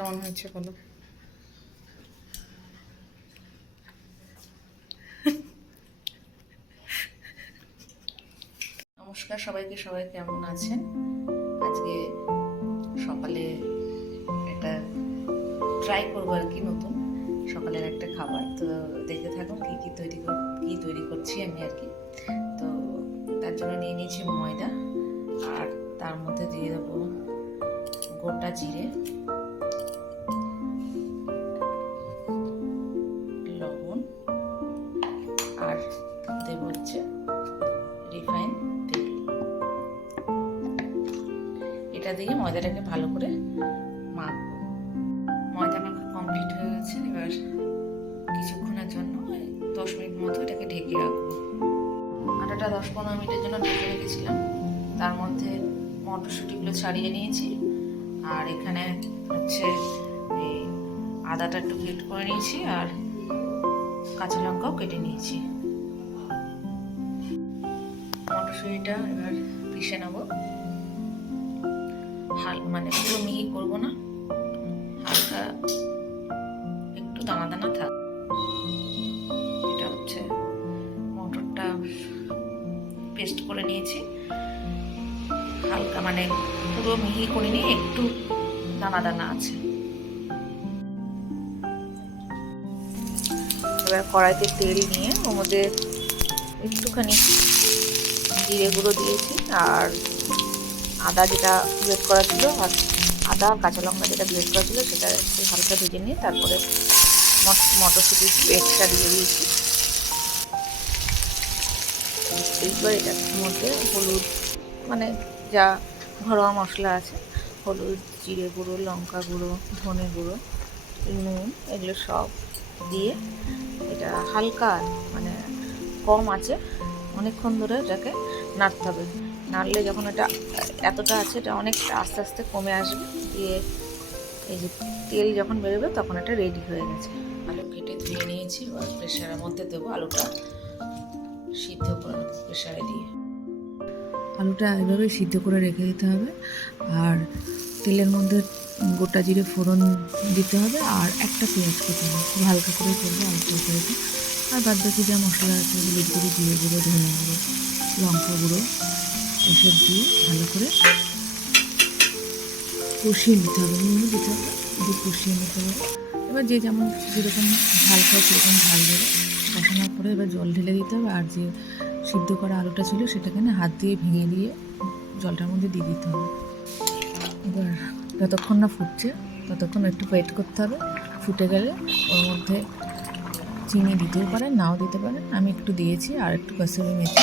কেমন হয়েছে বলো? নমস্কার সবাইকে, সবাই কেমন আছেন? আজকে সকালে একটা ট্রাই করব আর কি নতুন, সকালের একটা খাবার। তো দেখতে থাকুন কী কী তৈরি কী তৈরি করছি আমি আর কি। তো তার জন্য নিয়ে নিয়েছি ময়দা, আর তার মধ্যে দিয়ে দেবো গোটা জিরে। এটা দিয়ে ময়দাটাকে ভালো করে মাখবো। ময়দা মাখা কমপ্লিট হয়ে গেছে, এবার কিছুক্ষণের জন্য দশ মিনিট মতো এটাকে ঢেকে রাখব। আটাটা দশ পনেরো মিনিটের জন্য ঢেকে রেখেছিলাম। তার মধ্যে মটরশুঁটিগুলো ছাড়িয়ে নিয়েছি। আর এখানে হচ্ছে এই আদাটা একটু গ্রেট করে নিয়েছি আর কাঁচা লঙ্কাও কেটে নিয়েছি। মটরশুঁটিটা এবার পিষে নেব। হাল মানে পুরো মিহি করব না। হালকা একটু দানা দানা থাক। এটা হচ্ছে মটরটা পেস্ট করে নিয়েছি। হালকা মানে পুরো মিহি করে নিয়ে একটু দানা দানা আছে। এবার কড়াইতে তেল নিয়ে ওর মধ্যে একটুখানি জিরে গুঁড়ো দিয়েছি আর আদা যেটা গ্রেট করা ছিল আর আদা, কাঁচা লঙ্কা যেটা গ্রেট করা ছিল সেটা একটু হালকা ভেজে নিয়ে তারপরে মট- মটরশুঁটির পেস্টটা দিয়ে দিয়েছি। এইবার এটার মধ্যে হলুদ মানে যা ঘরোয়া মশলা আছে, হলুদ, জিরে গুঁড়ো, লঙ্কা গুঁড়ো, ধনে গুঁড়ো, নুন, এগুলো সব দিয়ে এটা হালকা মানে কম আছে, অনেকক্ষণ ধরে এটাকে নাড়তে হবে। নাড়লে যখন এটা এতটা আছে এটা অনেকটা আস্তে আস্তে কমে আসবে। দিয়ে এই যে তেল যখন বেরোবে তখন এটা রেডি হয়ে গেছে। আলু কেটে ধুয়ে নিয়েছি এবার প্রেশারের মধ্যে দেবো আলুটা। সিদ্ধ করে প্রেশারে দিয়ে। আলুটা এভাবে সিদ্ধ করে রেখে দিতে হবে আর তেলের মধ্যে গোটা জিরে ফোড়ন দিতে হবে আর একটা পেঁয়াজ কেটে হবে খুব হালকা করে করব আলু তরকারিতে আর বাদ বাকি যা মশলা আছে হলুদ গুঁড়ো জিরে গুঁড়ো ধনে গুঁড়ো লঙ্কা গুঁড়ো এসব দিয়ে ভালো করে কষিয়ে নিতে হবে নুনও দিতে হবে, দিয়ে কষিয়ে নিতে হবে। এবার যে যেমন যেরকম ঝাল খায় সেরকম ঝাল দেবে। কষানোর পরে এবার জল ঢেলে দিতে হবে, আর যে সিদ্ধ করা আলুটা ছিল সেটাকে না হাত দিয়ে ভেঙে দিয়ে জলটার মধ্যে দিয়ে দিতে হবে। এবার যতক্ষণ না ফুটছে, ততক্ষণ একটু ওয়েট করতে হবে। ফুটে গেলে ওর মধ্যে চিনি দিতেও পারেন, নাও দিতে পারেন। আমি একটু দিয়েছি, আর একটু কাসুরি মেথি।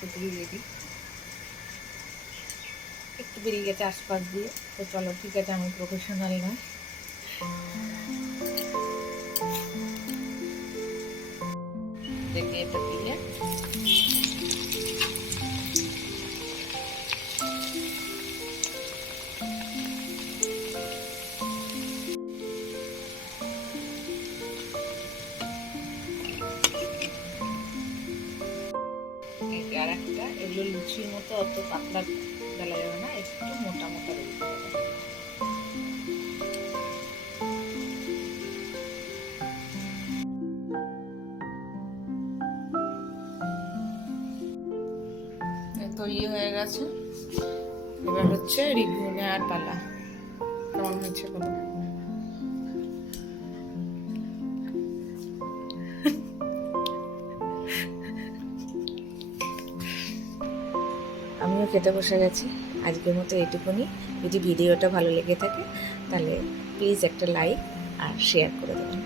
কচুরি রেডি একটু বেরিয়ে গেছে আশপাশ দিয়ে, তো চলো ঠিক আছে, আমি প্রফেশনাল না দেখে এটা দিয়ে এগুলো লুচির মতো অত পাতলা বেলা যাবে না, একটু মোটা মোটা বেলতে তৈরি হয়ে গেছে। এবার হচ্ছে রিভিউ নেওয়ার পালা। কেমন হয়েছে বলো? আমিও খেতে বসে গেছি। আজকের মতো এটুকুনি যদি ভিডিওটা ভালো লেগে থাকে, তাহলে প্লিজ একটা লাইক আর শেয়ার করে দেবেন।